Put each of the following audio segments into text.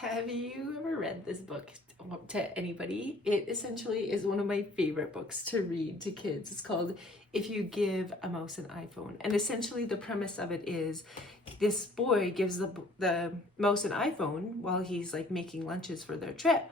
Have you ever read this book to anybody? It essentially is one of my favorite books to read to kids. It's called If You Give a Mouse an iPhone. And essentially the premise of it is this boy gives the mouse an iPhone while he's like making lunches for their trip.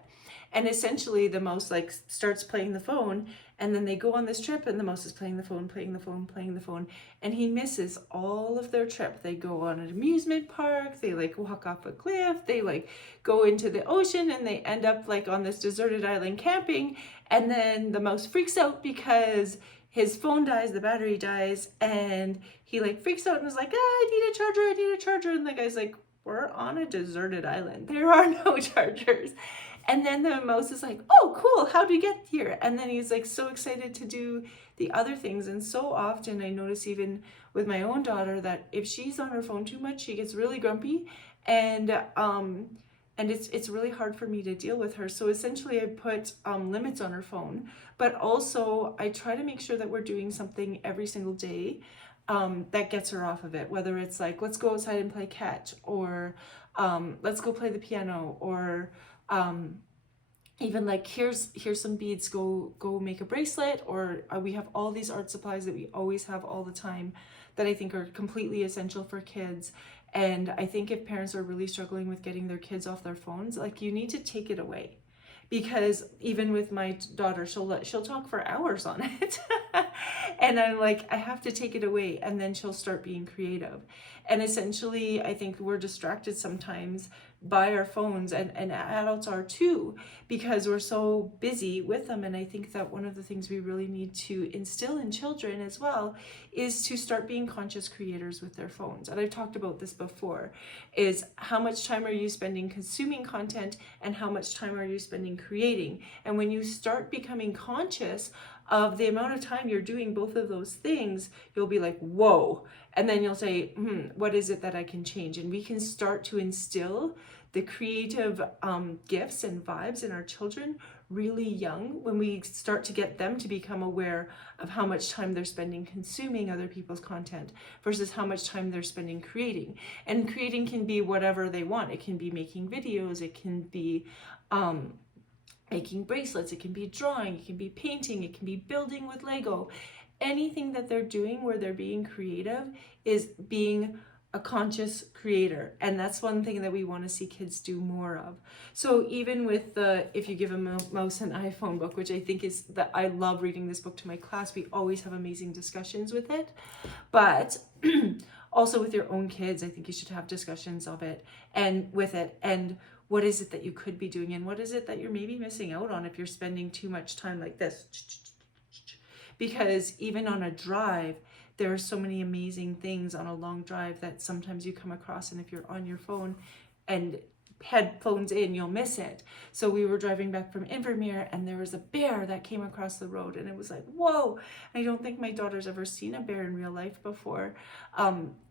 And essentially the mouse like starts playing the phone, and then they go on this trip and the mouse is playing the phone, playing the phone, playing the phone, and he misses all of their trip. They go on an amusement park, they like walk off a cliff, they like go into the ocean, and they end up like on this deserted island camping. And then the mouse freaks out because his phone dies, the battery dies, and he like freaks out and is like, I need a charger, I need a charger. And the guy's like, we're on a deserted island, there are no chargers. And then the mouse is like, oh, cool, how'd we get here? And then he's like so excited to do the other things. And so often I notice even with my own daughter that if she's on her phone too much, she gets really grumpy, and it's really hard for me to deal with her. So essentially I put limits on her phone, but also I try to make sure that we're doing something every single day that gets her off of it, whether it's like, let's go outside and play catch, or let's go play the piano, or even like here's some beads, go make a bracelet, or we have all these art supplies that we always have all the time that I think are completely essential for kids. And I think if parents are really struggling with getting their kids off their phones, like you need to take it away. Because even with my daughter, she'll talk for hours on it. And I'm like, I have to take it away, and then she'll start being creative. And essentially I think we're distracted sometimes by our phones, and adults are too, because we're so busy with them. And I think that one of the things we really need to instill in children as well is to start being conscious creators with their phones. And I've talked about this before, is how much time are you spending consuming content and how much time are you spending creating? And when you start becoming conscious of the amount of time you're doing both of those things, you'll be like, whoa. And then you'll say, what is it that I can change? And we can start to instill the creative gifts and vibes in our children really young, when we start to get them to become aware of how much time they're spending consuming other people's content versus how much time they're spending creating. And creating can be whatever they want. It can be making videos, it can be making bracelets, it can be drawing, it can be painting, it can be building with Lego. Anything that they're doing where they're being creative is being a conscious creator. And that's one thing that we want to see kids do more of. So even with the If You Give a Mouse an iPhone book, which I think is that I love reading this book to my class, we always have amazing discussions with it. But also with your own kids, I think you should have discussions of it and with it, and what is it that you could be doing, and what is it that you're maybe missing out on if you're spending too much time like this. Because even on a drive, there are so many amazing things on a long drive that sometimes you come across, and if you're on your phone and headphones in, you'll miss it. So we were driving back from Invermere, and there was a bear that came across the road, and it was like, whoa. I don't think my daughter's ever seen a bear in real life before.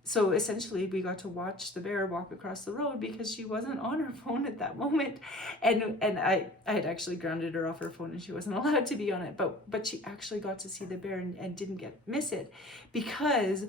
So essentially we got to watch the bear walk across the road because she wasn't on her phone at that moment, and I had actually grounded her off her phone, and she wasn't allowed to be on it, but she actually got to see the bear and didn't miss it, because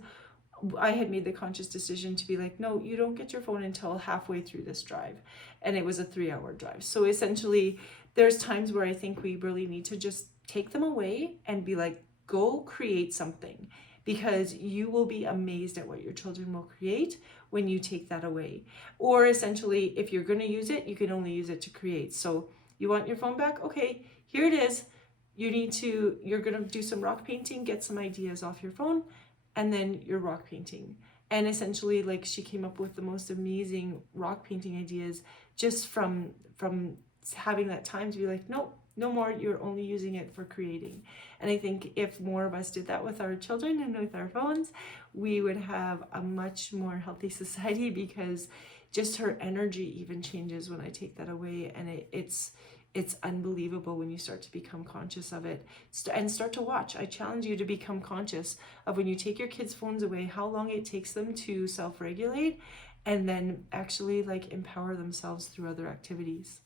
I had made the conscious decision to be like, no, you don't get your phone until halfway through this drive. And it was a 3-hour drive. So essentially there's times where I think we really need to just take them away and be like, go create something, because you will be amazed at what your children will create when you take that away. Or essentially, if you're going to use it, you can only use it to create. So you want your phone back? Okay, here it is. You're going to do some rock painting, get some ideas off your phone, and then you're rock painting. And essentially, like, she came up with the most amazing rock painting ideas just from having that time to be like, nope, no more, you're only using it for creating. And I think if more of us did that with our children and with our phones, we would have a much more healthy society, because just her energy even changes when I take that away. And it's unbelievable when you start to become conscious of it and start to watch. I challenge you to become conscious of, when you take your kids' phones away, how long it takes them to self-regulate and then actually like empower themselves through other activities.